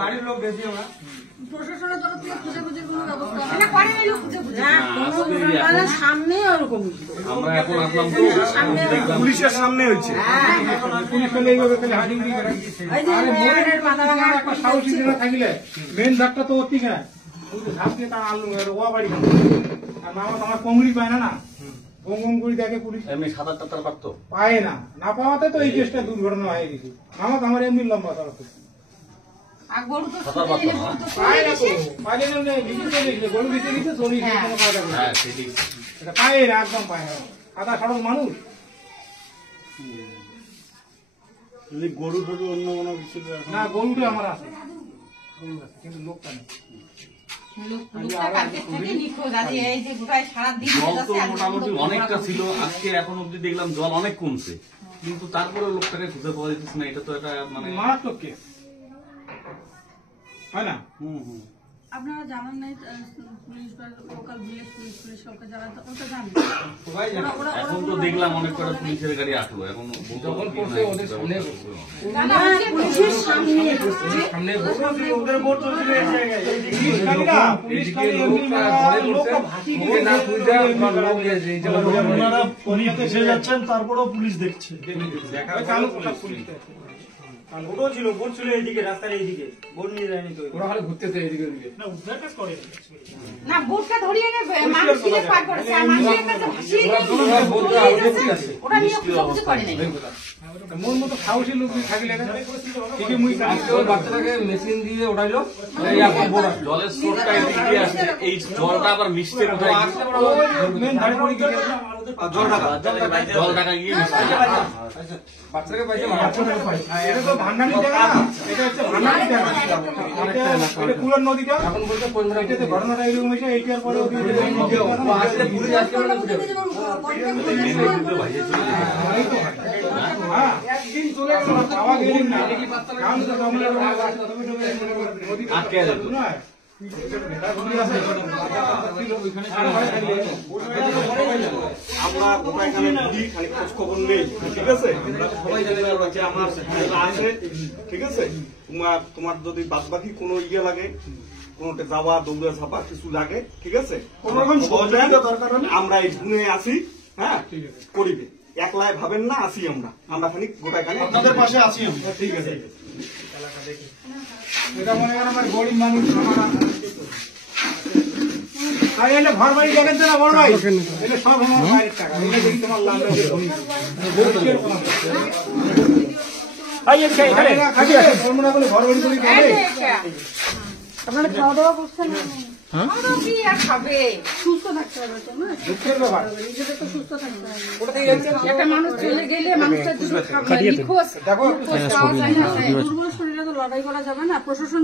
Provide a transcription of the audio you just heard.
বাড়ির লোক গেছি আমরা প্রশাসনের তরফ থেকে খুঁজে কোনো ব্যবস্থা সামনে ওরকম আমরা এখন আসলাম তো পুলিশের সামনে হয়েছে পুলিশ এইভাবে হাডিগুড়ি একটা সাহসী দিনে থাকলে মেন ডাক্তার তো ঠিক না ঝাঁপকে তার আলু ওয়া বাড়ি আর মামা আমার কংগ্রি পায় না গম করে দেখে পুলিশ এমনি সাঁতার টাতার পারতো পায় না পাওয়াতে তো এই কেসটা দুর্ঘটনা হয়ে গেছে মামা আমার এমনি লম্বা সড়ক সাঁতার পারতো না পায় না তো পাইলে গরু দিতে গেছে শরীর কোনো কায়দা করে হ্যাঁ সেটি এটা পায় না একদম পায় না সাদা সড়ক মানুষ গরু টরু অন্য কোনো কিছু না গরুটা আমার আছে কিন্তু লোকটা নেই জল তো মোটামুটি অনেকটা ছিল আজকে এখন অব্দি দেখলাম জল অনেক কমছে কিন্তু তারপরে লোকটাকে খুঁজে পাওয়া যাচ্ছে না এটা তো একটা মানে মারাত্মক কেস হয় না আপনারা জানেন নাই পুলিশ বা লোকাল ভিলেজ পুলিশ সবকে যারা ওটা জানেন সবাই জানে এখন তো দেখলাম অনেক কটা পুলিশের গাড়ি আসলো এখন যখন করছে ওদের সামনে পুলিশের সামনে সামনে ওদের বোট চলছিল এই জায়গায় পুলিশ খালি লোকটা ভাসি গিয়ে না খুঁজে ওনারা পুলিশ এসে যাচ্ছেন তারপরেও পুলিশ দেখছে দেখা চালু করতে পুলিশ বোটও ছিল বোট ছিল এইদিকে রাস্তার এইদিকে বোট নিয়ে যায়নি তো ওরা খালি ঘুরতেছে এইদিকে ওদিকে না উদ্ধার কাজ করে না বোটটা ধরিয়ে নেবে মানুষ দিয়ে পার করেছে আর মানুষের কাছে ভাসিয়ে ওরা নিয়ে কিছু করে নাই মন মতো সাহসী লোক থাকলে ঠিকই মুই বাচ্চাটাকে মেশিন দিয়ে ওঠাইলো জলের স্রোতটা এদিক দিয়ে আসছে এই জলটা আবার মিশতে কোথায় মেন ধারে পড়ে গিয়ে জল ঢাকা গিয়ে মিশতে বাচ্চাকে পাইছে এটা তো ভান্ডানি জায়গা না এটা হচ্ছে ভান্ডানি জায়গা এটা কুলার নদীটা এখন বলতে 15 মিনিট এটাতে ঘটনাটা এরকম হয়েছে এইটার পরে আসলে পুলিশ আজকে ওটা বুঝে একদিন চলে গেল পাওয়া গেলেন না কারণ তো জঙ্গলের নদী আটকে যেত আমরা গোটাইখানে বুঝি খালি খোঁজ খবর নেই ঠিক আছে সবাই জানে যে আমার আছে ঠিক আছে তোমার যদি বাদ বাকি কোনো ইয়ে লাগে কোনোটা যাওয়া দৌড়ে ছাপা কিছু লাগে ঠিক আছে কোন রকম সহযোগিতা দরকার হলে আমরা এই গুণে আসি হ্যাঁ করিবে একলাই ভাবেন না আসি আমরা খালি গোটাইখানে আপনাদের পাশে আসি ঠিক আছে এটা মনে করেন আমার গরিব মানুষ আর এলে ঘর বাড়ি দেখেন তো না বড় ভাই এলে সব আমার বাইরের টাকা এলে দেখি তোমার লাভ ঘর বাড়ি করে আপনারা খাওয়া দাওয়া করছেন কি আর খাবে সুস্থ থাকতে হবে তো না দুঃখের ব্যাপার নিজেদের তো সুস্থ থাকতে হবে একটা মানুষ চলে গেলে মানুষটা দেখো দুর্বল শরীরে তো লড়াই করা যাবে না প্রশাসন